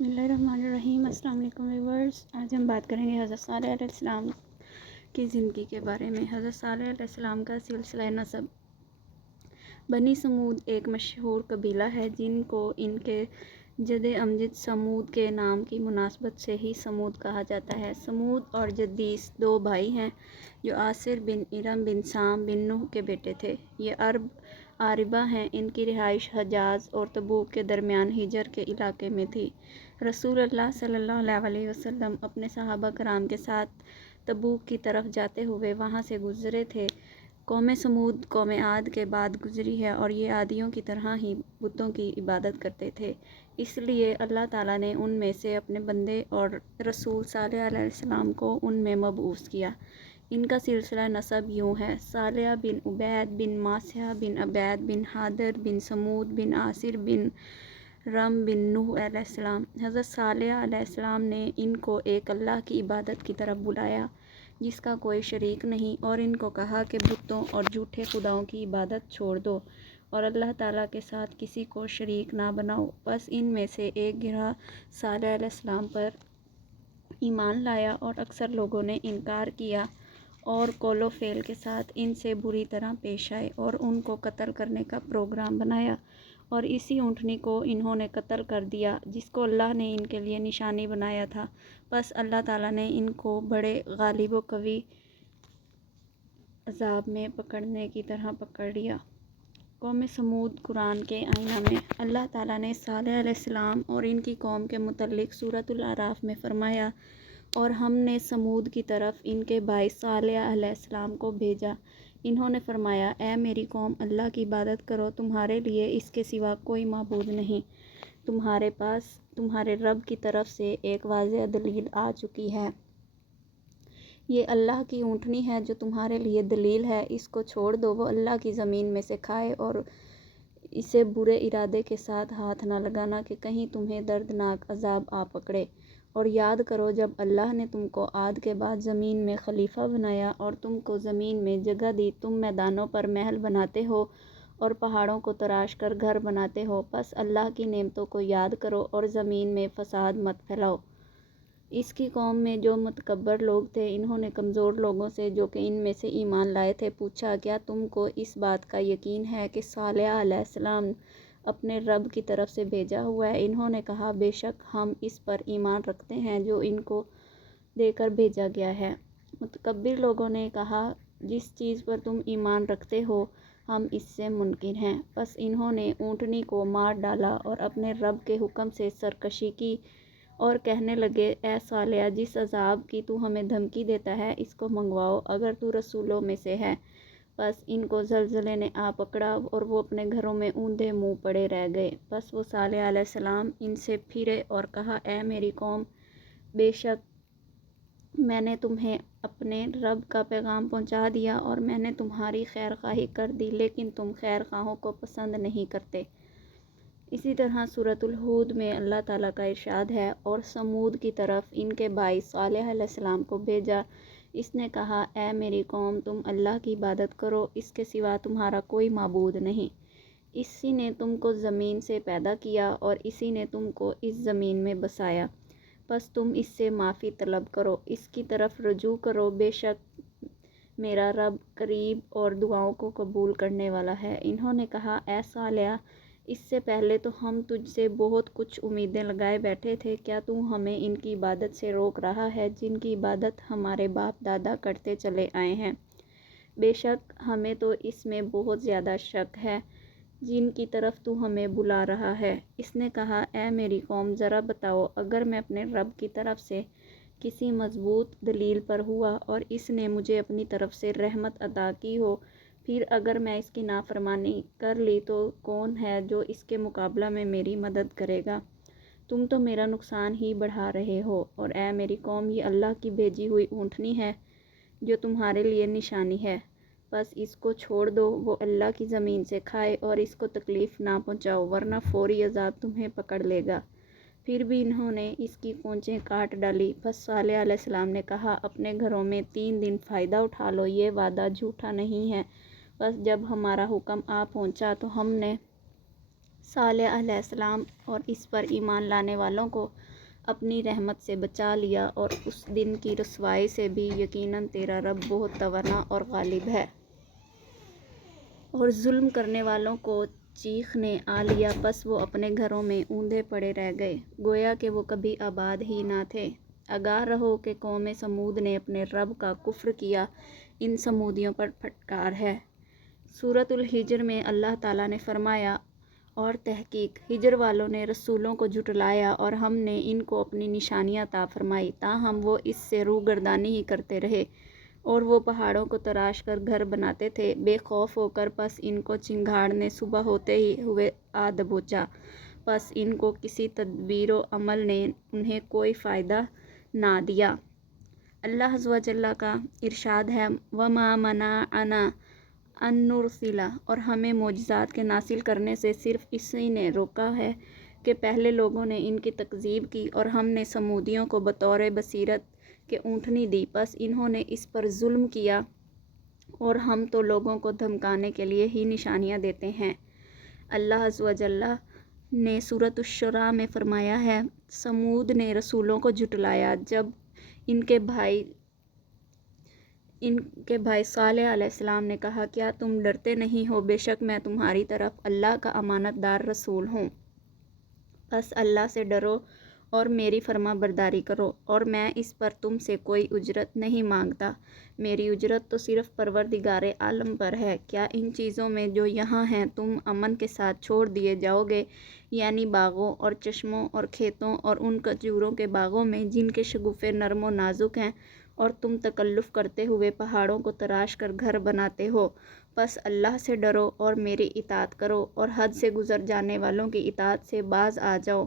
بسم اللہ الرحمن الرحیم۔ السلام علیکم ویورز، آج ہم بات کریں گے حضرت صالح علیہ السلام کی زندگی کے بارے میں۔ حضرت صالح علیہ السلام کا سلسلہ نسب۔ بنی سمود ایک مشہور قبیلہ ہے جن کو ان کے جد امجد سمود کے نام کی مناسبت سے ہی سمود کہا جاتا ہے۔ سمود اور جدیس دو بھائی ہیں جو آصر بن ارم بن سام بن نوح کے بیٹے تھے۔ یہ عربہ ہیں۔ ان کی رہائش حجاز اور تبوک کے درمیان حجر کے علاقے میں تھی۔ رسول اللہ صلی اللہ علیہ وسلم اپنے صحابہ کرام کے ساتھ تبوک کی طرف جاتے ہوئے وہاں سے گزرے تھے۔ قوم سمود قوم عاد کے بعد گزری ہے اور یہ عادیوں کی طرح ہی بتوں کی عبادت کرتے تھے، اس لیے اللہ تعالیٰ نے ان میں سے اپنے بندے اور رسول صالح علیہ السلام کو ان میں مبعوث کیا۔ ان کا سلسلہ نسب یوں ہے: صالح بن عبید بن ماسیہ بن عبید بن حاضر بن سمود بن آصر بن رم بن نوح علیہ السلام۔ حضرت صالح علیہ السلام نے ان کو ایک اللہ کی عبادت کی طرف بلایا جس کا کوئی شریک نہیں، اور ان کو کہا کہ بتوں اور جھوٹے خداؤں کی عبادت چھوڑ دو اور اللہ تعالیٰ کے ساتھ کسی کو شریک نہ بناؤ۔ بس ان میں سے ایک گروہ صالح علیہ السلام پر ایمان لایا اور اکثر لوگوں نے انکار کیا اور قول و فعل کے ساتھ ان سے بری طرح پیش آئے اور ان کو قتل کرنے کا پروگرام بنایا، اور اسی اونٹنی کو انہوں نے قتل کر دیا جس کو اللہ نے ان کے لیے نشانی بنایا تھا۔ بس اللہ تعالیٰ نے ان کو بڑے غالب و قوی عذاب میں پکڑنے کی طرح پکڑ لیا۔ قوم سمود۔ قرآن کے آئینہ میں اللہ تعالیٰ نے صالح علیہ السلام اور ان کی قوم کے متعلق سورۃ الاعراف میں فرمایا: اور ہم نے سمود کی طرف ان کے بھائی صالح علیہ السلام کو بھیجا۔ انہوں نے فرمایا: اے میری قوم، اللہ کی عبادت کرو، تمہارے لیے اس کے سوا کوئی معبود نہیں۔ تمہارے پاس تمہارے رب کی طرف سے ایک واضح دلیل آ چکی ہے۔ یہ اللہ کی اونٹنی ہے جو تمہارے لیے دلیل ہے، اس کو چھوڑ دو۔ وہ اللہ کی زمین میں سے کھائے اور اسے برے ارادے کے ساتھ ہاتھ نہ لگانا کہ کہیں تمہیں دردناک عذاب آ پکڑے۔ اور یاد کرو جب اللہ نے تم کو عاد کے بعد زمین میں خلیفہ بنایا اور تم کو زمین میں جگہ دی، تم میدانوں پر محل بناتے ہو اور پہاڑوں کو تراش کر گھر بناتے ہو، پس اللہ کی نعمتوں کو یاد کرو اور زمین میں فساد مت پھیلاؤ۔ اس کی قوم میں جو متکبر لوگ تھے، انہوں نے کمزور لوگوں سے جو کہ ان میں سے ایمان لائے تھے پوچھا: کیا تم کو اس بات کا یقین ہے کہ صالح علیہ السلام اپنے رب کی طرف سے بھیجا ہوا ہے؟ انہوں نے کہا: بے شک ہم اس پر ایمان رکھتے ہیں جو ان کو دے کر بھیجا گیا ہے۔ متکبر لوگوں نے کہا: جس چیز پر تم ایمان رکھتے ہو ہم اس سے منکر ہیں۔ پس انہوں نے اونٹنی کو مار ڈالا اور اپنے رب کے حکم سے سرکشی کی اور کہنے لگے: اے صالح، جس عذاب کی تو ہمیں دھمکی دیتا ہے اس کو منگواؤ اگر تو رسولوں میں سے ہے۔ پس ان کو زلزلے نے آ پکڑا اور وہ اپنے گھروں میں اوندے منہ پڑے رہ گئے۔ پس وہ صالح علیہ السلام ان سے پھرے اور کہا: اے میری قوم، بے شک میں نے تمہیں اپنے رب کا پیغام پہنچا دیا اور میں نے تمہاری خیر خواہی کر دی، لیکن تم خیر خواہوں کو پسند نہیں کرتے۔ اسی طرح سورۃ الہود میں اللہ تعالیٰ کا ارشاد ہے: اور سمود کی طرف ان کے بھائی صالح علیہ السلام کو بھیجا، اس نے کہا: اے میری قوم، تم اللہ کی عبادت کرو، اس کے سوا تمہارا کوئی معبود نہیں۔ اسی نے تم کو زمین سے پیدا کیا اور اسی نے تم کو اس زمین میں بسایا، پس تم اس سے معافی طلب کرو، اس کی طرف رجوع کرو، بے شک میرا رب قریب اور دعاؤں کو قبول کرنے والا ہے۔ انہوں نے کہا: اے صالح، اس سے پہلے تو ہم تجھ سے بہت کچھ امیدیں لگائے بیٹھے تھے، کیا تو ہمیں ان کی عبادت سے روک رہا ہے جن کی عبادت ہمارے باپ دادا کرتے چلے آئے ہیں؟ بے شک ہمیں تو اس میں بہت زیادہ شک ہے جن کی طرف تو ہمیں بلا رہا ہے۔ اس نے کہا: اے میری قوم، ذرا بتاؤ، اگر میں اپنے رب کی طرف سے کسی مضبوط دلیل پر ہوا اور اس نے مجھے اپنی طرف سے رحمت عطا کی ہو، پھر اگر میں اس کی نافرمانی کر لی تو کون ہے جو اس کے مقابلہ میں میری مدد کرے گا؟ تم تو میرا نقصان ہی بڑھا رہے ہو۔ اور اے میری قوم، یہ اللہ کی بھیجی ہوئی اونٹنی ہے جو تمہارے لیے نشانی ہے، بس اس کو چھوڑ دو، وہ اللہ کی زمین سے کھائے اور اس کو تکلیف نہ پہنچاؤ ورنہ فوری عذاب تمہیں پکڑ لے گا۔ پھر بھی انہوں نے اس کی پونچھیں کاٹ ڈالی۔ پس صالح علیہ السلام نے کہا: اپنے گھروں میں 3 دن فائدہ اٹھا لو، یہ وعدہ جھوٹا نہیں ہے۔ پس جب ہمارا حکم آ پہنچا تو ہم نے صالح علیہ السلام اور اس پر ایمان لانے والوں کو اپنی رحمت سے بچا لیا، اور اس دن کی رسوائی سے بھی، یقیناً تیرا رب بہت توانا اور غالب ہے۔ اور ظلم کرنے والوں کو چیخ نے آ لیا، پس وہ اپنے گھروں میں اوندھے پڑے رہ گئے، گویا کہ وہ کبھی آباد ہی نہ تھے۔ آگاہ رہو کہ قوم سمود نے اپنے رب کا کفر کیا، ان سمودیوں پر پھٹکار ہے۔ سورۃ الحجر میں اللہ تعالیٰ نے فرمایا، اور تحقیق ہجر والوں نے رسولوں کو جھٹلایا اور ہم نے ان کو اپنی نشانیاں عطا فرمائی، تاہم وہ اس سے روگردانی ہی کرتے رہے، اور وہ پہاڑوں کو تراش کر گھر بناتے تھے بے خوف ہو کر، پس ان کو چنگھاڑ نے صبح ہوتے ہی ہوئے آ دبوچا، پس ان کو کسی تدبیر و عمل نے انہیں کوئی فائدہ نہ دیا۔ اللہ عز و جل کا ارشاد ہے، وَمَا مَنَعَنَا أَن نُرْسِلَ، اور ہمیں معجزات کے نازل کرنے سے صرف اسی نے روکا ہے کہ پہلے لوگوں نے ان کی تکذیب کی، اور ہم نے سمودیوں کو بطور بصیرت کے اونٹنی دی، پس انہوں نے اس پر ظلم کیا، اور ہم تو لوگوں کو دھمکانے کے لیے ہی نشانیاں دیتے ہیں۔ اللہ عز و جل نے سورۃ الشعراء میں فرمایا ہے، سمود نے رسولوں کو جھٹلایا جب ان کے بھائی صالح علیہ السلام نے کہا، کیا تم ڈرتے نہیں ہو؟ بے شک میں تمہاری طرف اللہ کا امانت دار رسول ہوں، بس اللہ سے ڈرو اور میری فرما برداری کرو، اور میں اس پر تم سے کوئی اجرت نہیں مانگتا، میری اجرت تو صرف پروردگار عالم پر ہے۔ کیا ان چیزوں میں جو یہاں ہیں تم امن کے ساتھ چھوڑ دیے جاؤ گے، یعنی باغوں اور چشموں اور کھیتوں اور ان کھجوروں کے باغوں میں جن کے شگوفے نرم و نازک ہیں، اور تم تکلف کرتے ہوئے پہاڑوں کو تراش کر گھر بناتے ہو، پس اللہ سے ڈرو اور میری اطاعت کرو، اور حد سے گزر جانے والوں کی اطاعت سے باز آ جاؤ۔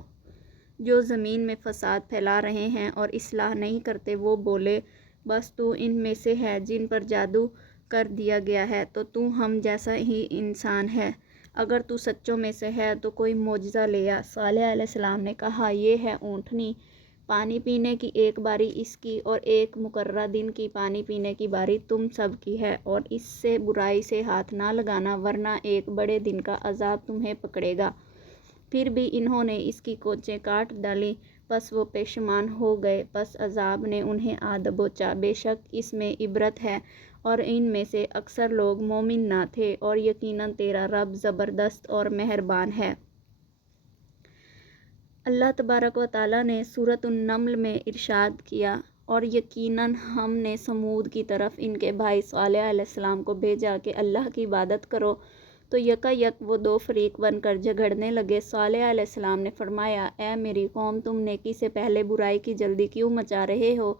جو زمین میں فساد پھیلا رہے ہیں اور اصلاح نہیں کرتے، وہ بولے، بس تو ان میں سے ہے جن پر جادو کر دیا گیا ہے، تو ہم جیسا ہی انسان ہے، اگر تو سچوں میں سے ہے تو کوئی معجزہ لے آ۔ صالح علیہ السلام نے کہا، یہ ہے اونٹنی، پانی پینے کی ایک باری اس کی، اور ایک مقررہ دن کی پانی پینے کی باری تم سب کی ہے، اور اس سے برائی سے ہاتھ نہ لگانا، ورنہ ایک بڑے دن کا عذاب تمہیں پکڑے گا۔ پھر بھی انہوں نے اس کی کونچیں کاٹ ڈالیں، پس وہ پشیمان ہو گئے، پس عذاب نے انہیں آ دبوچا۔ بے شک اس میں عبرت ہے، اور ان میں سے اکثر لوگ مومن نہ تھے، اور یقیناً تیرا رب زبردست اور مہربان ہے۔ اللہ تبارک و تعالیٰ نے سورۃ النمل میں ارشاد کیا، اور یقیناً ہم نے سمود کی طرف ان کے بھائی صالح علیہ السلام کو بھیجا کہ اللہ کی عبادت کرو، تو یکا یک وہ دو فریق بن کر جھگڑنے لگے۔ صالح علیہ السلام نے فرمایا، اے میری قوم، تم نیکی سے پہلے برائی کی جلدی کیوں مچا رہے ہو؟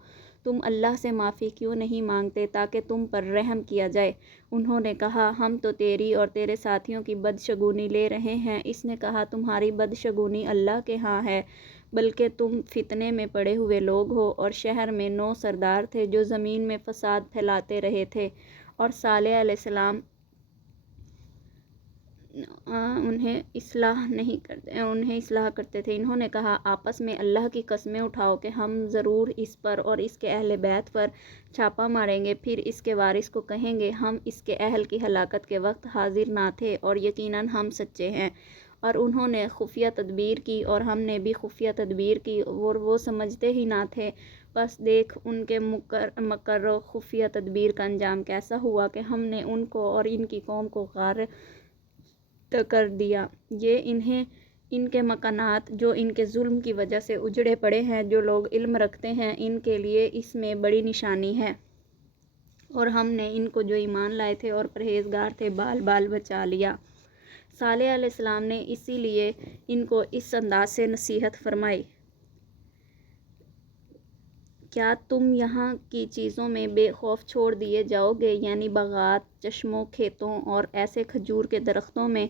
تم اللہ سے معافی کیوں نہیں مانگتے تاکہ تم پر رحم کیا جائے؟ انہوں نے کہا، ہم تو تیری اور تیرے ساتھیوں کی بدشگونی لے رہے ہیں۔ اس نے کہا، تمہاری بدشگونی اللہ کے ہاں ہے، بلکہ تم فتنے میں پڑے ہوئے لوگ ہو، اور شہر میں 9 سردار تھے جو زمین میں فساد پھیلاتے رہے تھے، اور صالح علیہ السلام انہیں اصلاح کرتے تھے۔ انہوں نے کہا، آپس میں اللہ کی قسمیں اٹھاؤ کہ ہم ضرور اس پر اور اس کے اہل بیت پر چھاپا ماریں گے، پھر اس کے وارث کو کہیں گے، ہم اس کے اہل کی ہلاکت کے وقت حاضر نہ تھے، اور یقیناً ہم سچے ہیں۔ اور انہوں نے خفیہ تدبیر کی، اور ہم نے بھی خفیہ تدبیر کی، اور وہ سمجھتے ہی نہ تھے، پس دیکھ ان کے مکر و خفیہ تدبیر کا انجام کیسا ہوا کہ ہم نے ان کو اور ان کی قوم کو غارق کر دیا۔ یہ ان کے مکانات جو ان کے ظلم کی وجہ سے اجڑے پڑے ہیں، جو لوگ علم رکھتے ہیں ان کے لیے اس میں بڑی نشانی ہے، اور ہم نے ان کو جو ایمان لائے تھے اور پرہیزگار تھے بال بال بچا لیا۔ صالح علیہ السلام نے اسی لیے ان کو اس انداز سے نصیحت فرمائی، کیا تم یہاں کی چیزوں میں بے خوف چھوڑ دیے جاؤ گے، یعنی باغات، چشموں، کھیتوں اور ایسے کھجور کے درختوں میں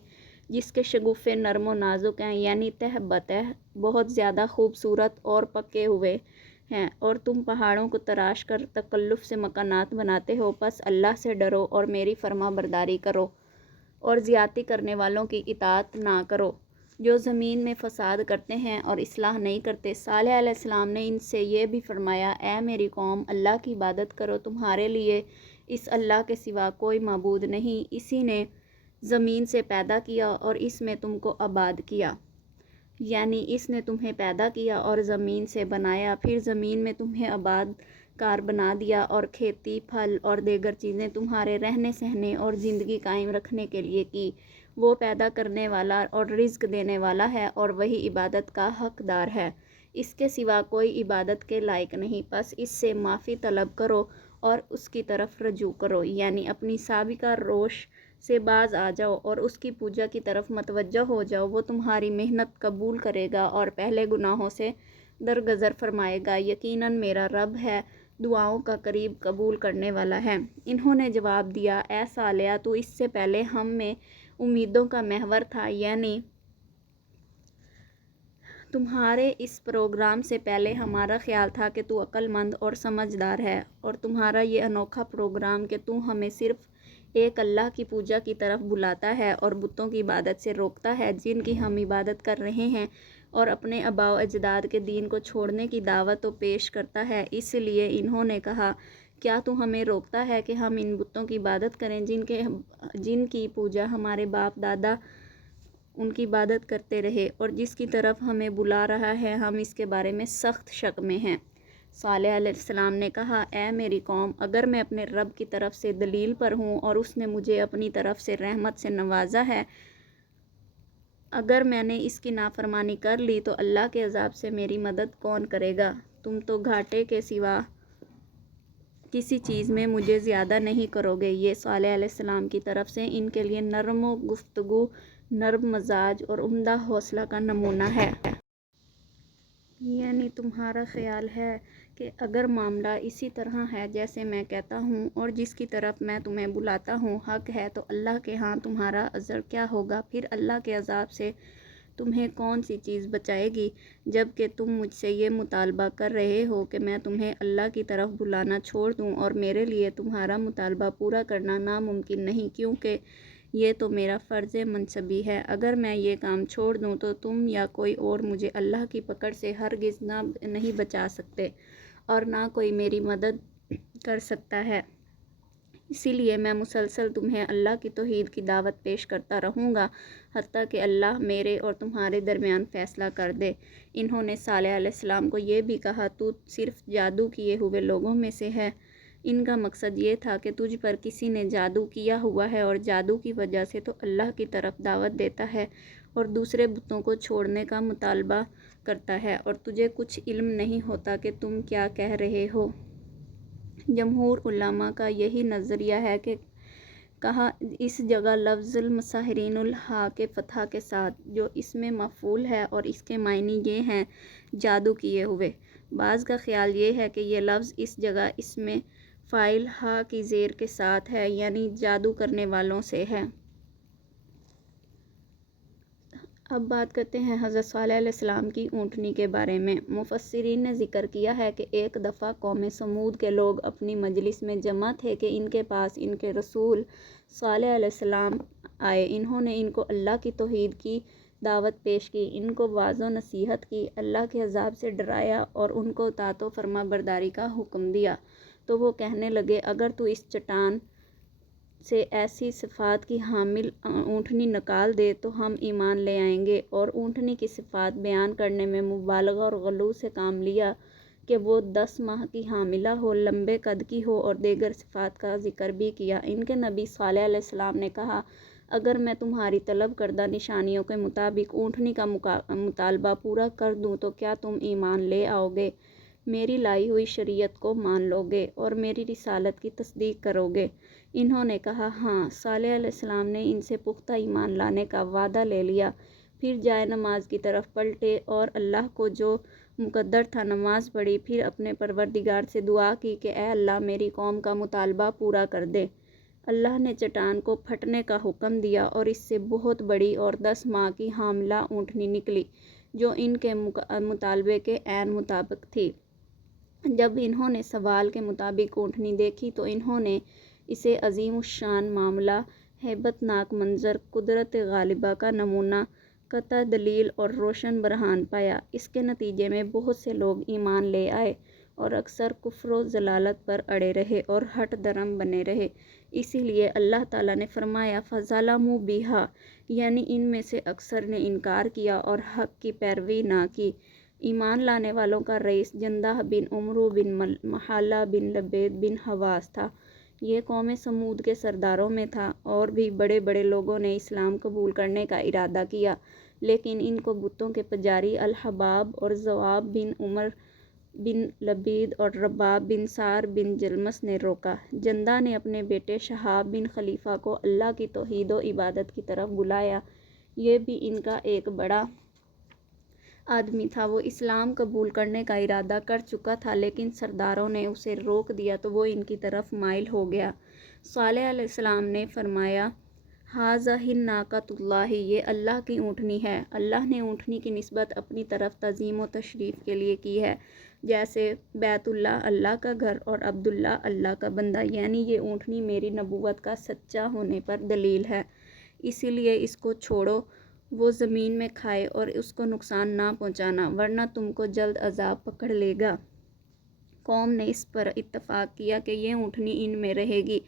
جس کے شگوفے نرم و نازک ہیں، یعنی تہ بتہ بہت زیادہ خوبصورت اور پکے ہوئے ہیں، اور تم پہاڑوں کو تراش کر تکلف سے مکانات بناتے ہو، پس اللہ سے ڈرو اور میری فرما برداری کرو، اور زیادتی کرنے والوں کی اطاعت نہ کرو، جو زمین میں فساد کرتے ہیں اور اصلاح نہیں کرتے۔ صالح علیہ السلام نے ان سے یہ بھی فرمایا، اے میری قوم، اللہ کی عبادت کرو، تمہارے لیے اس اللہ کے سوا کوئی معبود نہیں، اسی نے زمین سے پیدا کیا اور اس میں تم کو آباد کیا۔ یعنی اس نے تمہیں پیدا کیا اور زمین سے بنایا، پھر زمین میں تمہیں آباد کار بنا دیا اور کھیتی، پھل اور دیگر چیزیں تمہارے رہنے سہنے اور زندگی قائم رکھنے کے لیے کی۔ وہ پیدا کرنے والا اور رزق دینے والا ہے اور وہی عبادت کا حقدار ہے۔ اس کے سوا کوئی عبادت کے لائق نہیں، پس اس سے معافی طلب کرو اور اس کی طرف رجوع کرو، یعنی اپنی سابقہ روش سے باز آ جاؤ اور اس کی پوجا کی طرف متوجہ ہو جاؤ۔ وہ تمہاری محنت قبول کرے گا اور پہلے گناہوں سے درگزر فرمائے گا۔ یقیناً میرا رب ہے، دعاؤں کا قریب قبول کرنے والا ہے۔ انہوں نے جواب دیا، اے صالح، تو اس سے پہلے ہم میں امیدوں کا محور تھا، یعنی تمہارے اس پروگرام سے پہلے ہمارا خیال تھا کہ تو عقل مند اور سمجھدار ہے، اور تمہارا یہ انوکھا پروگرام کہ تو ہمیں صرف ایک اللہ کی پوجا کی طرف بلاتا ہے اور بتوں کی عبادت سے روکتا ہے جن کی ہم عبادت کر رہے ہیں، اور اپنے آباء و اجداد کے دین کو چھوڑنے کی دعوت پیش کرتا ہے۔ اس لیے انہوں نے کہا، کیا تو ہمیں روکتا ہے کہ ہم ان بتوں کی عبادت کریں جن کی پوجا ہمارے باپ دادا ان کی عبادت کرتے رہے، اور جس کی طرف ہمیں بلا رہا ہے ہم اس کے بارے میں سخت شک میں ہیں۔ صالح علیہ السلام نے کہا، اے میری قوم، اگر میں اپنے رب کی طرف سے دلیل پر ہوں اور اس نے مجھے اپنی طرف سے رحمت سے نوازا ہے، اگر میں نے اس کی نافرمانی کر لی تو اللہ کے عذاب سے میری مدد کون کرے گا؟ تم تو گھاٹے کے سوا کسی چیز میں مجھے زیادہ نہیں کرو گے۔ یہ صالح علیہ السلام کی طرف سے ان کے لیے نرم و گفتگو، نرم مزاج اور عمدہ حوصلہ کا نمونہ ہے۔ یعنی تمہارا خیال ہے کہ اگر معاملہ اسی طرح ہے جیسے میں کہتا ہوں اور جس کی طرف میں تمہیں بلاتا ہوں حق ہے، تو اللہ کے ہاں تمہارا اجر کیا ہوگا؟ پھر اللہ کے عذاب سے تمہیں کون سی چیز بچائے گی، جب کہ تم مجھ سے یہ مطالبہ کر رہے ہو کہ میں تمہیں اللہ کی طرف بلانا چھوڑ دوں، اور میرے لیے تمہارا مطالبہ پورا کرنا ناممکن نہیں، کیونکہ یہ تو میرا فرض منصبی ہے۔ اگر میں یہ کام چھوڑ دوں تو تم یا کوئی اور مجھے اللہ کی پکڑ سے ہرگز نہیں بچا سکتے، اور نہ کوئی میری مدد کر سکتا ہے۔ اسی لیے میں مسلسل تمہیں اللہ کی توحید کی دعوت پیش کرتا رہوں گا، حتیٰ کہ اللہ میرے اور تمہارے درمیان فیصلہ کر دے۔ انہوں نے صالح علیہ السلام کو یہ بھی کہا، تو صرف جادو کیے ہوئے لوگوں میں سے ہے۔ ان کا مقصد یہ تھا کہ تجھ پر کسی نے جادو کیا ہوا ہے اور جادو کی وجہ سے تو اللہ کی طرف دعوت دیتا ہے اور دوسرے بتوں کو چھوڑنے کا مطالبہ کرتا ہے، اور تجھے کچھ علم نہیں ہوتا کہ تم کیا کہہ رہے ہو۔ جمہور علماء کا یہی نظریہ ہے کہ کہا اس جگہ لفظ المسحرین الہا کے فتح کے ساتھ، جو اس میں مفعول ہے اور اس کے معنی یہ ہیں جادو کیے ہوئے۔ بعض کا خیال یہ ہے کہ یہ لفظ اس جگہ اس میں فاعل ہا کی زیر کے ساتھ ہے، یعنی جادو کرنے والوں سے ہے۔ اب بات کرتے ہیں حضرت صالح علیہ السلام کی اونٹنی کے بارے میں۔ مفسرین نے ذکر کیا ہے کہ ایک دفعہ قوم سمود کے لوگ اپنی مجلس میں جمع تھے کہ ان کے پاس ان کے رسول صالح علیہ السلام آئے۔ انہوں نے ان کو اللہ کی توحید کی دعوت پیش کی، ان کو واعظ و نصیحت کی، اللہ کے عذاب سے ڈرایا اور ان کو اطاعت و فرما برداری کا حکم دیا۔ تو وہ کہنے لگے، اگر تو اس چٹان سے ایسی صفات کی حامل اونٹنی نکال دے تو ہم ایمان لے آئیں گے۔ اور اونٹنی کی صفات بیان کرنے میں مبالغہ اور غلو سے کام لیا کہ وہ 10 ماہ کی حاملہ ہو، لمبے قد کی ہو، اور دیگر صفات کا ذکر بھی کیا۔ ان کے نبی صالح علیہ السلام نے کہا، اگر میں تمہاری طلب کردہ نشانیوں کے مطابق اونٹنی کا مطالبہ پورا کر دوں تو کیا تم ایمان لے آؤ گے، میری لائی ہوئی شریعت کو مان لو گے اور میری رسالت کی تصدیق کرو گے؟ انہوں نے کہا، ہاں۔ صالح علیہ السلام نے ان سے پختہ ایمان لانے کا وعدہ لے لیا، پھر جائے نماز کی طرف پلٹے اور اللہ کو جو مقدر تھا نماز پڑھی، پھر اپنے پروردگار سے دعا کی کہ اے اللہ، میری قوم کا مطالبہ پورا کر دے۔ اللہ نے چٹان کو پھٹنے کا حکم دیا اور اس سے بہت بڑی اور 10 ماہ کی حاملہ اونٹنی نکلی، جو ان کے مطالبے کے عین مطابق تھی۔ جب انہوں نے سوال کے مطابق اونٹنی دیکھی تو انہوں نے اسے عظیم الشان معاملہ، ہیبت ناک منظر، قدرت غالبہ کا نمونہ، قطع دلیل اور روشن برہان پایا۔ اس کے نتیجے میں بہت سے لوگ ایمان لے آئے اور اکثر کفر و ضلالت پر اڑے رہے اور ہٹ درم بنے رہے۔ اسی لیے اللہ تعالیٰ نے فرمایا فَظَلَمُوا بِهَا، یعنی ان میں سے اکثر نے انکار کیا اور حق کی پیروی نہ کی۔ ایمان لانے والوں کا رئیس جندہ بن عمرو بن محالہ بن لبید بن حواس تھا۔ یہ قوم سمود کے سرداروں میں تھا۔ اور بھی بڑے بڑے لوگوں نے اسلام قبول کرنے کا ارادہ کیا، لیکن ان کو بتوں کے پجاری الحباب اور زواب بن عمر بن لبید اور رباب بن سار بن جلمس نے روکا۔ جندہ نے اپنے بیٹے شہاب بن خلیفہ کو اللہ کی توحید و عبادت کی طرف بلایا۔ یہ بھی ان کا ایک بڑا آدمی تھا۔ وہ اسلام قبول کرنے کا ارادہ کر چکا تھا، لیکن سرداروں نے اسے روک دیا تو وہ ان کی طرف مائل ہو گیا۔ صالح علیہ السلام نے فرمایا ھذہ ناقۃ اللہ، یہ اللہ کی اونٹنی ہے۔ اللہ نے اونٹنی کی نسبت اپنی طرف تعظیم و تشریف کے لیے کی ہے، جیسے بیت اللہ اللہ کا گھر اور عبداللہ اللہ کا بندہ، یعنی یہ اونٹنی میری نبوت کا سچا ہونے پر دلیل ہے، اسی لیے اس کو چھوڑو، وہ زمین میں کھائے اور اس کو نقصان نہ پہنچانا، ورنہ تم کو جلد عذاب پکڑ لے گا۔ قوم نے اس پر اتفاق کیا کہ یہ اونٹنی ان میں رہے گی،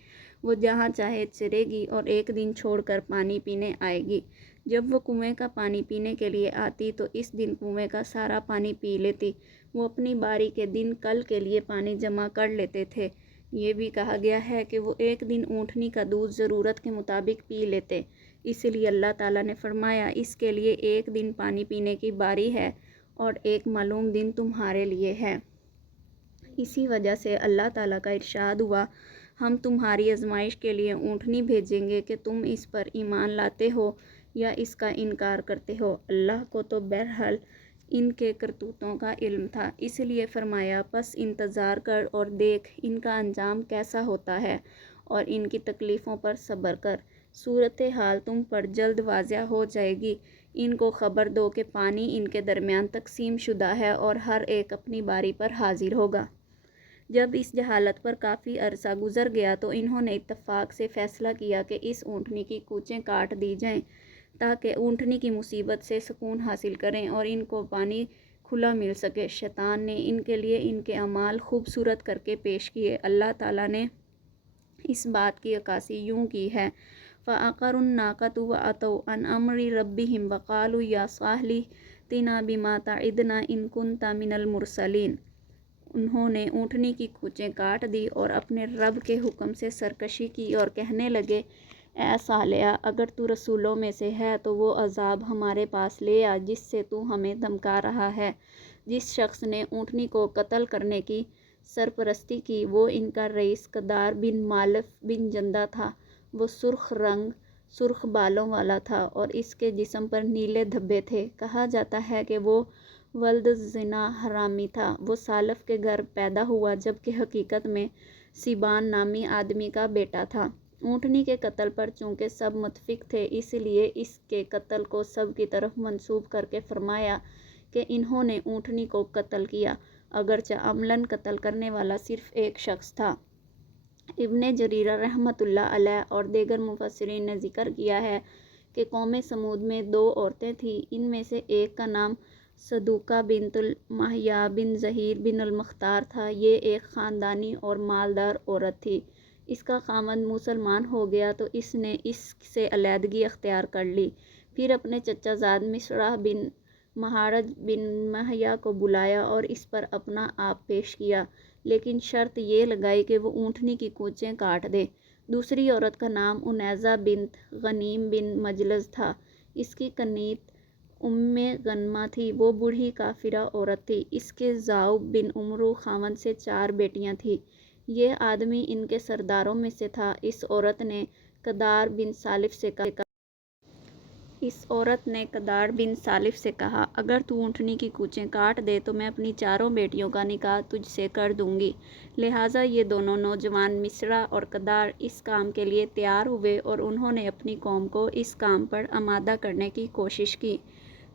وہ جہاں چاہے چرے گی اور ایک دن چھوڑ کر پانی پینے آئے گی۔ جب وہ کنویں کا پانی پینے کے لیے آتی تو اس دن کنویں کا سارا پانی پی لیتی۔ وہ اپنی باری کے دن کل کے لیے پانی جمع کر لیتے تھے۔ یہ بھی کہا گیا ہے کہ وہ ایک دن اونٹنی کا دودھ ضرورت کے مطابق پی لیتے، اس لیے اللہ تعالیٰ نے فرمایا اس کے لیے ایک دن پانی پینے کی باری ہے اور ایک معلوم دن تمہارے لیے ہے۔ اسی وجہ سے اللہ تعالیٰ کا ارشاد ہوا ہم تمہاری آزمائش کے لیے اونٹنی بھیجیں گے کہ تم اس پر ایمان لاتے ہو یا اس کا انکار کرتے ہو۔ اللہ کو تو بہرحال ان کے کرتوتوں کا علم تھا، اس لیے فرمایا پس انتظار کر اور دیکھ ان کا انجام کیسا ہوتا ہے اور ان کی تکلیفوں پر صبر کر، صورتحال تم پر جلد واضح ہو جائے گی۔ ان کو خبر دو کہ پانی ان کے درمیان تقسیم شدہ ہے اور ہر ایک اپنی باری پر حاضر ہوگا۔ جب اس جہالت پر کافی عرصہ گزر گیا تو انہوں نے اتفاق سے فیصلہ کیا کہ اس اونٹنی کی کوچیں کاٹ دی جائیں تاکہ اونٹنی کی مصیبت سے سکون حاصل کریں اور ان کو پانی کھلا مل سکے۔ شیطان نے ان کے لیے ان کے اعمال خوبصورت کر کے پیش کیے۔ اللہ تعالیٰ نے اس بات کی عکاسی یوں کی ہے فَعَقَرُوا النَّاقَةَ وَعَتَوْا عَنْ أَمْرِ رَبِّهِمْ وَقَالُوا يَا صَالِحُ ائْتِنَا بِمَا تَعِدُنَا إِن كُنتَ مِنَ الْمُرْسَلِينَ۔ انہوں نے اونٹنی کی کوچیں کاٹ دی اور اپنے رب کے حکم سے سرکشی کی اور کہنے لگے اے صالح، اگر تو رسولوں میں سے ہے تو وہ عذاب ہمارے پاس لے آ جس سے تو ہمیں دھمکا رہا ہے۔ جس شخص نے اونٹنی کو قتل کرنے کی سرپرستی کی وہ ان کا رئیس قدار بن مالف بن جندہ تھا۔ وہ سرخ رنگ سرخ بالوں والا تھا اور اس کے جسم پر نیلے دھبے تھے۔ کہا جاتا ہے کہ وہ ولد زنا حرامی تھا۔ وہ سالف کے گھر پیدا ہوا جبکہ حقیقت میں سیبان نامی آدمی کا بیٹا تھا۔ اونٹنی کے قتل پر چونکہ سب متفق تھے اس لیے اس کے قتل کو سب کی طرف منسوب کر کے فرمایا کہ انہوں نے اونٹنی کو قتل کیا، اگرچہ عملاً قتل کرنے والا صرف ایک شخص تھا۔ ابن جریر رحمۃ اللہ علیہ اور دیگر مفسرین نے ذکر کیا ہے کہ قوم سمود میں دو عورتیں تھیں، ان میں سے ایک کا نام صدوقہ بنت المحیا بن زہیر بن المختار تھا۔ یہ ایک خاندانی اور مالدار عورت تھی۔ اس کا خاوند مسلمان ہو گیا تو اس نے اس سے علیحدگی اختیار کر لی، پھر اپنے چچا زاد مصرع بن مہارج بن محیا کو بلایا اور اس پر اپنا آپ پیش کیا، لیکن شرط یہ لگائی کہ وہ اونٹنی کی کوچیں کاٹ دے۔ دوسری عورت کا نام انیزہ بنت غنیم بن مجلس تھا۔ اس کی کنیت غنمہ تھی۔ وہ بوڑھی کافرہ عورت تھی۔ اس کے ذؤب بن عمرو خاوند سے 4 بیٹیاں تھیں۔ یہ آدمی ان کے سرداروں میں سے تھا۔ اس عورت نے قدار بن سالف سے کہا اگر تو اونٹنی کی کوچیں کاٹ دے تو میں اپنی 4 بیٹیوں کا نکاح تجھ سے کر دوں گی۔ لہٰذا یہ دونوں نوجوان مصرع اور قدار اس کام کے لیے تیار ہوئے اور انہوں نے اپنی قوم کو اس کام پر آمادہ کرنے کی کوشش کی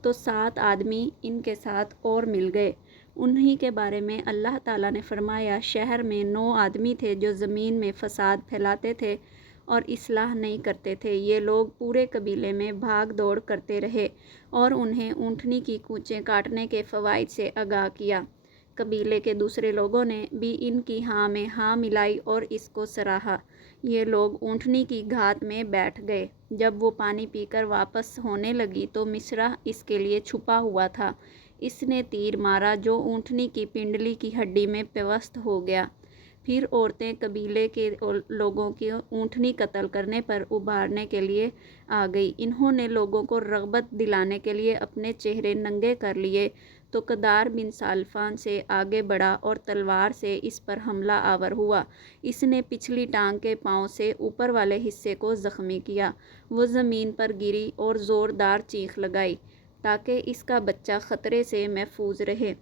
تو 7 آدمی ان کے ساتھ اور مل گئے۔ انہی کے بارے میں اللہ تعالیٰ نے فرمایا شہر میں 9 آدمی تھے جو زمین میں فساد پھیلاتے تھے اور اصلاح نہیں کرتے تھے۔ یہ لوگ پورے قبیلے میں بھاگ دوڑ کرتے رہے اور انہیں اونٹنی کی کوچیں کاٹنے کے فوائد سے آگاہ کیا۔ قبیلے کے دوسرے لوگوں نے بھی ان کی ہاں میں ہاں ملائی اور اس کو سراہا۔ یہ لوگ اونٹنی کی گھات میں بیٹھ گئے۔ جب وہ پانی پی کر واپس ہونے لگی تو مصرع اس کے لیے چھپا ہوا تھا۔ اس نے تیر مارا جو اونٹنی کی پنڈلی کی ہڈی میں پیوست ہو گیا۔ پھر عورتیں قبیلے کے لوگوں کی اونٹنی قتل کرنے پر ابھارنے کے لیے آ گئی۔ انہوں نے لوگوں کو رغبت دلانے کے لیے اپنے چہرے ننگے کر لیے تو قدار بن سالفان سے آگے بڑھا اور تلوار سے اس پر حملہ آور ہوا۔ اس نے پچھلی ٹانگ کے پاؤں سے اوپر والے حصے کو زخمی کیا۔ وہ زمین پر گری اور زوردار چیخ لگائی تاکہ اس کا بچہ خطرے سے محفوظ رہے۔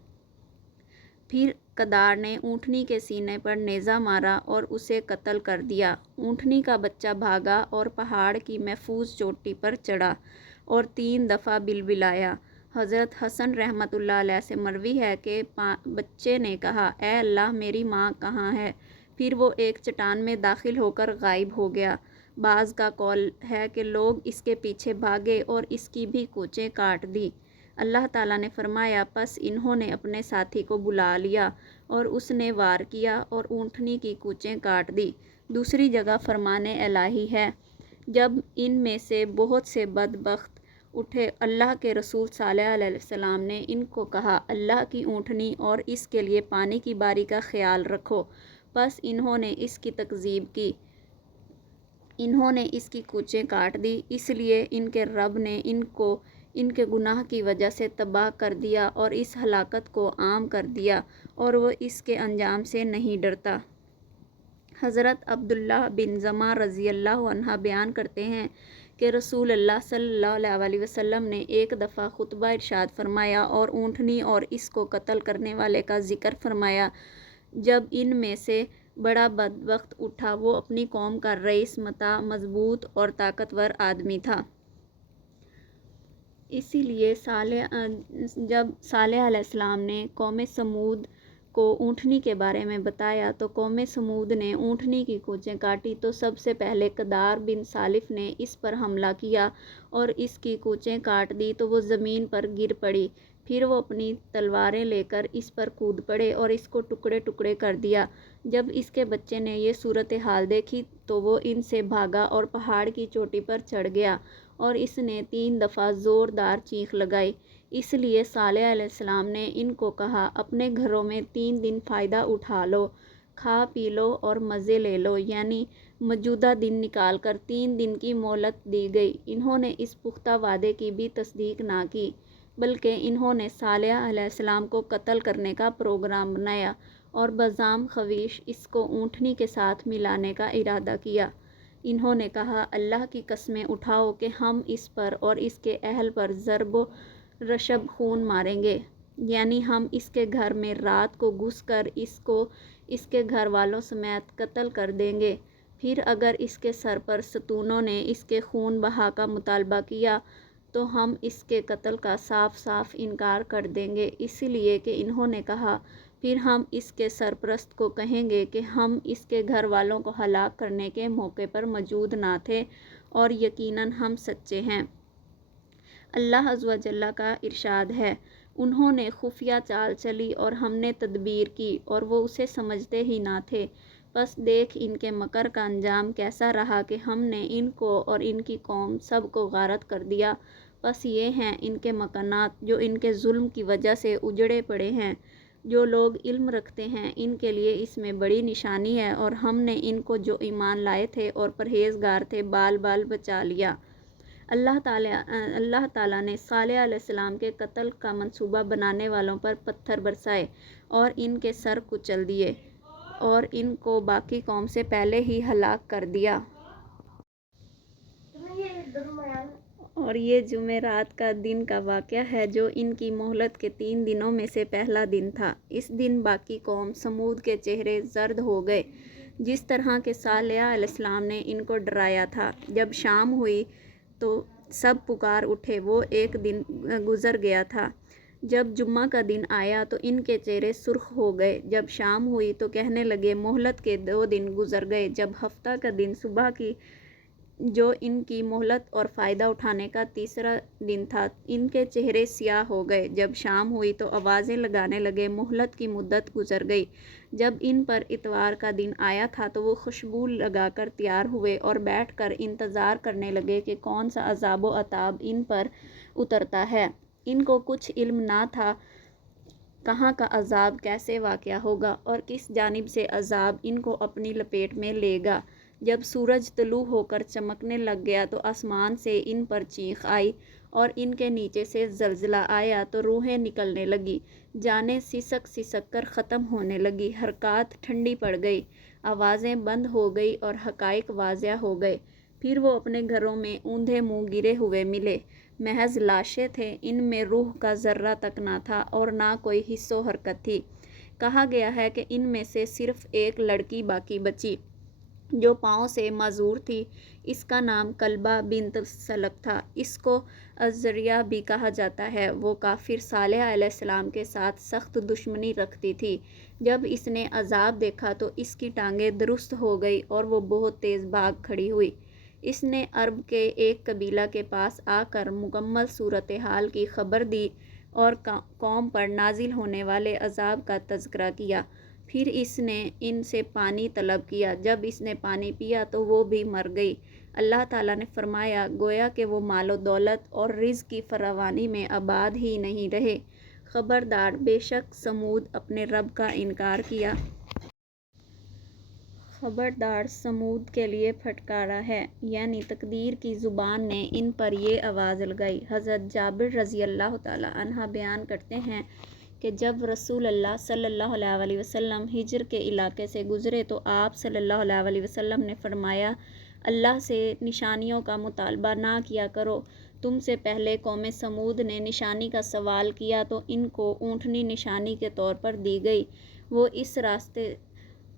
پھر قدار نے اونٹنی کے سینے پر نیزہ مارا اور اسے قتل کر دیا۔ اونٹنی کا بچہ بھاگا اور پہاڑ کی محفوظ چوٹی پر چڑھا اور 3 دفعہ بلبلایا۔ حضرت حسن رحمۃ اللہ علیہ سے مروی ہے کہ بچے نے کہا، اے اللہ میری ماں کہاں ہے؟ پھر وہ ایک چٹان میں داخل ہو کر غائب ہو گیا۔ بعض کا قول ہے کہ لوگ اس کے پیچھے بھاگے اور اس کی بھی کوچیں کاٹ دی۔ اللہ تعالیٰ نے فرمایا پس انہوں نے اپنے ساتھی کو بلا لیا اور اس نے وار کیا اور اونٹنی کی کوچیں کاٹ دی۔ دوسری جگہ فرمان الہی ہے، جب ان میں سے بہت سے بدبخت اٹھے اللہ کے رسول صلی اللہ علیہ وسلم نے ان کو کہا اللہ کی اونٹنی اور اس کے لیے پانی کی باری کا خیال رکھو۔ پس انہوں نے اس کی تکذیب کی، انہوں نے اس کی کوچیں کاٹ دی، اس لیے ان کے رب نے ان کو ان کے گناہ کی وجہ سے تباہ کر دیا اور اس ہلاکت کو عام کر دیا اور وہ اس کے انجام سے نہیں ڈرتا۔ حضرت عبداللہ بن زمعہ رضی اللہ عنہ بیان کرتے ہیں کہ رسول اللہ صلی اللہ علیہ وسلم نے ایک دفعہ خطبہ ارشاد فرمایا اور اونٹنی اور اس کو قتل کرنے والے کا ذکر فرمایا۔ جب ان میں سے بڑا بدبخت اٹھا وہ اپنی قوم کا رئیس مطاع، مضبوط اور طاقتور آدمی تھا۔ اسی لیے جب صالح علیہ السلام نے قوم سمود کو اونٹنی کے بارے میں بتایا تو قوم سمود نے اونٹنی کی کوچیں کاٹی تو سب سے پہلے قدار بن سالف نے اس پر حملہ کیا اور اس کی کوچیں کاٹ دی تو وہ زمین پر گر پڑی۔ پھر وہ اپنی تلواریں لے کر اس پر کود پڑے اور اس کو ٹکڑے ٹکڑے کر دیا۔ جب اس کے بچے نے یہ صورتحال دیکھی تو وہ ان سے بھاگا اور پہاڑ کی چوٹی پر چڑھ گیا اور اس نے 3 دفعہ زوردار چیخ لگائی۔ اس لیے صالح علیہ السلام نے ان کو کہا اپنے گھروں میں 3 دن فائدہ اٹھا لو، کھا پی لو اور مزے لے لو، یعنی موجودہ دن نکال کر 3 دن کی مہلت دی گئی۔ انہوں نے اس پختہ وعدے کی بھی تصدیق نہ کی بلکہ انہوں نے صالح علیہ السلام کو قتل کرنے کا پروگرام بنایا اور بزام خویش اس کو اونٹنی کے ساتھ ملانے کا ارادہ کیا۔ انہوں نے کہا اللہ کی قسمیں اٹھاؤ کہ ہم اس پر اور اس کے اہل پر ضرب و رشب خون ماریں گے، یعنی ہم اس کے گھر میں رات کو گھس کر اس کو اس کے گھر والوں سمیت قتل کر دیں گے۔ پھر اگر اس کے سر پر ستونوں نے اس کے خون بہا کا مطالبہ کیا تو ہم اس کے قتل کا صاف صاف انکار کر دیں گے، اس لیے کہ انہوں نے کہا پھر ہم اس کے سرپرست کو کہیں گے کہ ہم اس کے گھر والوں کو ہلاک کرنے کے موقع پر موجود نہ تھے اور یقیناً ہم سچے ہیں۔ اللہ عز و جل کا ارشاد ہے، انہوں نے خفیہ چال چلی اور ہم نے تدبیر کی اور وہ اسے سمجھتے ہی نہ تھے۔ پس دیکھ ان کے مکر کا انجام کیسا رہا کہ ہم نے ان کو اور ان کی قوم سب کو غارت کر دیا۔ پس یہ ہیں ان کے مکانات جو ان کے ظلم کی وجہ سے اجڑے پڑے ہیں۔ جو لوگ علم رکھتے ہیں ان کے لیے اس میں بڑی نشانی ہے اور ہم نے ان کو جو ایمان لائے تھے اور پرہیزگار تھے بال بال بچا لیا۔ اللہ تعالیٰ نے صالح علیہ السلام کے قتل کا منصوبہ بنانے والوں پر پتھر برسائے اور ان کے سر کچل دیے اور ان کو باقی قوم سے پہلے ہی ہلاک کر دیا۔ اور یہ جمعرات کا دن کا واقعہ ہے جو ان کی مہلت کے 3 دنوں میں سے پہلا دن تھا۔ اس دن باقی قوم سمود کے چہرے زرد ہو گئے جس طرح کہ صالح علیہ السلام نے ان کو ڈرایا تھا۔ جب شام ہوئی تو سب پکار اٹھے، وہ ایک دن گزر گیا تھا۔ جب جمعہ کا دن آیا تو ان کے چہرے سرخ ہو گئے۔ جب شام ہوئی تو کہنے لگے مہلت کے 2 دن گزر گئے۔ جب ہفتہ کا دن صبح کی جو ان کی مہلت اور فائدہ اٹھانے کا تیسرا دن تھا، ان کے چہرے سیاہ ہو گئے۔ جب شام ہوئی تو آوازیں لگانے لگے، مہلت کی مدت گزر گئی۔ جب ان پر اتوار کا دن آیا تھا تو وہ خوشبو لگا کر تیار ہوئے اور بیٹھ کر انتظار کرنے لگے کہ کون سا عذاب و عتاب ان پر اترتا ہے۔ ان کو کچھ علم نہ تھا کہاں کا عذاب کیسے واقع ہوگا اور کس جانب سے عذاب ان کو اپنی لپیٹ میں لے گا۔ جب سورج طلوع ہو کر چمکنے لگ گیا تو آسمان سے ان پر چیخ آئی اور ان کے نیچے سے زلزلہ آیا تو روحیں نکلنے لگی، جانیں سسک سسک کر ختم ہونے لگی، حرکات ٹھنڈی پڑ گئی، آوازیں بند ہو گئی اور حقائق واضح ہو گئے۔ پھر وہ اپنے گھروں میں اوندھے منہ گرے ہوئے ملے، محض لاشیں تھے، ان میں روح کا ذرہ تک نہ تھا اور نہ کوئی حس و حرکت تھی۔ کہا گیا ہے کہ ان میں سے صرف ایک لڑکی باقی بچی جو پاؤں سے معذور تھی، اس کا نام کلبہ بنت سلق تھا، اس کو الزریہ بھی کہا جاتا ہے۔ وہ کافر صالح علیہ السلام کے ساتھ سخت دشمنی رکھتی تھی۔ جب اس نے عذاب دیکھا تو اس کی ٹانگیں درست ہو گئی اور وہ بہت تیز بھاگ کھڑی ہوئی۔ اس نے عرب کے ایک قبیلہ کے پاس آ کر مکمل صورتحال کی خبر دی اور قوم پر نازل ہونے والے عذاب کا تذکرہ کیا۔ پھر اس نے ان سے پانی طلب کیا۔ جب اس نے پانی پیا تو وہ بھی مر گئی۔ اللہ تعالیٰ نے فرمایا، گویا کہ وہ مال و دولت اور رزق کی فراوانی میں آباد ہی نہیں رہے۔ خبردار، بے شک سمود اپنے رب کا انکار کیا۔ خبردار، سمود کے لیے پھٹکارا ہے، یعنی تقدیر کی زبان نے ان پر یہ آواز لگائی۔ حضرت جابر رضی اللہ تعالیٰ عنہ بیان کرتے ہیں کہ جب رسول اللہ صلی اللہ علیہ وسلم حجر کے علاقے سے گزرے تو آپ صلی اللہ علیہ وسلم نے فرمایا، اللہ سے نشانیوں کا مطالبہ نہ کیا کرو۔ تم سے پہلے قوم سمود نے نشانی کا سوال کیا تو ان کو اونٹنی نشانی کے طور پر دی گئی۔ وہ اس راستے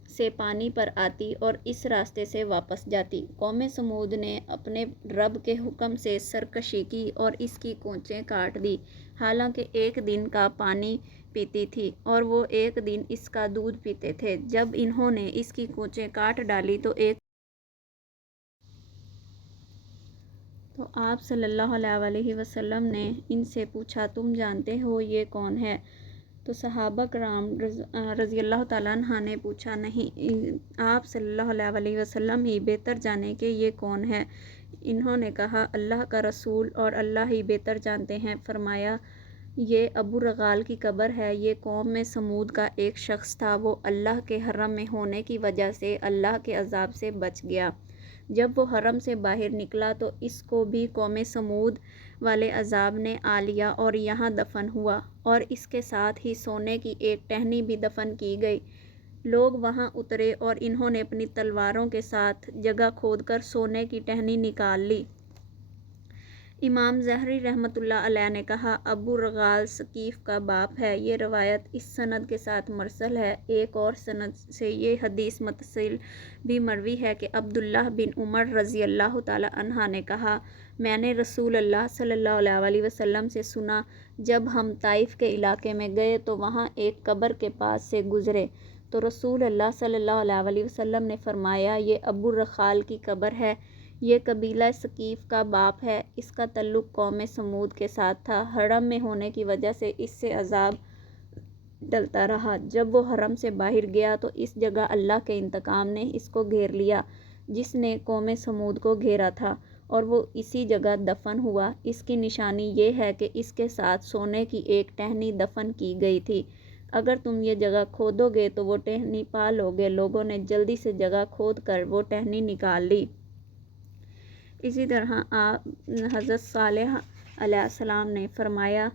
سے پانی پر آتی اور اس راستے سے واپس جاتی۔ قوم سمود نے اپنے رب کے حکم سے سرکشی کی اور اس کی کوچیں کاٹ دی، حالانکہ ایک دن کا پانی پیتی تھی اور وہ ایک دن اس کا دودھ پیتے تھے۔ جب انہوں نے اس کی کوچیں کاٹ ڈالی تو آپ صلی اللہ علیہ وسلم نے ان سے پوچھا، تم جانتے ہو یہ کون ہے؟ تو صحابہ کرام رضی اللہ تعالیٰ عنہ نے پوچھا، نہیں، آپ صلی اللہ علیہ وسلم ہی بہتر جانے کہ یہ کون ہے۔ انہوں نے کہا، اللہ کا رسول اور اللہ ہی بہتر جانتے ہیں۔ فرمایا، یہ ابو رغال کی قبر ہے۔ یہ قوم میں سمود کا ایک شخص تھا، وہ اللہ کے حرم میں ہونے کی وجہ سے اللہ کے عذاب سے بچ گیا۔ جب وہ حرم سے باہر نکلا تو اس کو بھی قوم سمود والے عذاب نے آ لیا اور یہاں دفن ہوا، اور اس کے ساتھ ہی سونے کی ایک ٹہنی بھی دفن کی گئی۔ لوگ وہاں اترے اور انہوں نے اپنی تلواروں کے ساتھ جگہ کھود کر سونے کی ٹہنی نکال لی۔ امام زہری رحمۃ اللہ علیہ نے کہا، ابو رغال ثقیف کا باپ ہے۔ یہ روایت اس سند کے ساتھ مرسل ہے۔ ایک اور سند سے یہ حدیث متصل بھی مروی ہے کہ عبداللہ بن عمر رضی اللہ تعالیٰ عنہ نے کہا، میں نے رسول اللہ صلی اللہ علیہ وسلم سے سنا، جب ہم طائف کے علاقے میں گئے تو وہاں ایک قبر کے پاس سے گزرے تو رسول اللہ صلی اللہ علیہ وسلم نے فرمایا، یہ ابو رغال کی قبر ہے، یہ قبیلہ ثقیف کا باپ ہے، اس کا تعلق قوم سمود کے ساتھ تھا۔ حرم میں ہونے کی وجہ سے اس سے عذاب ٹلتا رہا۔ جب وہ حرم سے باہر گیا تو اس جگہ اللہ کے انتقام نے اس کو گھیر لیا جس نے قوم سمود کو گھیرا تھا، اور وہ اسی جگہ دفن ہوا۔ اس کی نشانی یہ ہے کہ اس کے ساتھ سونے کی ایک ٹہنی دفن کی گئی تھی۔ اگر تم یہ جگہ کھودو گے تو وہ ٹہنی پا لو گے۔ لوگوں نے جلدی سے جگہ کھود کر وہ ٹہنی نکال لی۔ اسی طرح حضرت صالح علیہ السلام نے فرمایا،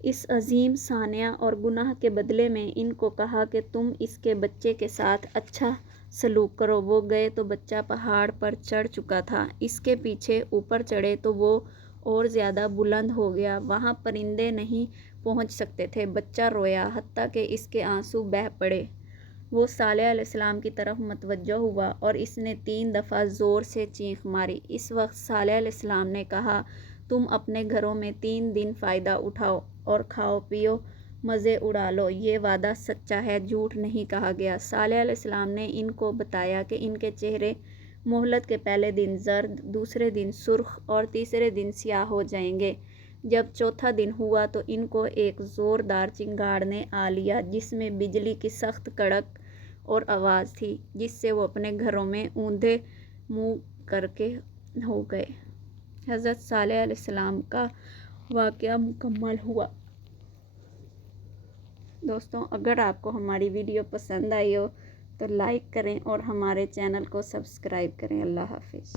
اس عظیم صانع اور گناہ کے بدلے میں ان کو کہا کہ تم اس کے بچے کے ساتھ اچھا سلوک کرو۔ وہ گئے تو بچہ پہاڑ پر چڑھ چکا تھا، اس کے پیچھے اوپر چڑھے تو وہ اور زیادہ بلند ہو گیا، وہاں پرندے نہیں پہنچ سکتے تھے۔ بچہ رویا حتیٰ کہ اس کے آنسو بہہ پڑے۔ وہ صالح علیہ السلام کی طرف متوجہ ہوا اور اس نے 3 دفعہ زور سے چیخ ماری۔ اس وقت صالح علیہ السلام نے کہا، تم اپنے گھروں میں 3 دن فائدہ اٹھاؤ اور کھاؤ پیو، مزے اڑا لو، یہ وعدہ سچا ہے، جھوٹ نہیں کہا گیا۔ صالح علیہ السلام نے ان کو بتایا کہ ان کے چہرے مہلت کے پہلے دن زرد، دوسرے دن سرخ اور تیسرے دن سیاہ ہو جائیں گے۔ جب چوتھا دن ہوا تو ان کو ایک زوردار چنگاڑ نے آ لیا جس میں بجلی کی سخت کڑک اور آواز تھی، جس سے وہ اپنے گھروں میں اوندھے منہ کر کے ہو گئے۔ حضرت صالح علیہ السلام کا واقعہ مکمل ہوا۔ دوستوں، اگر آپ کو ہماری ویڈیو پسند آئی ہو تو لائک کریں اور ہمارے چینل کو سبسکرائب کریں۔ اللہ حافظ۔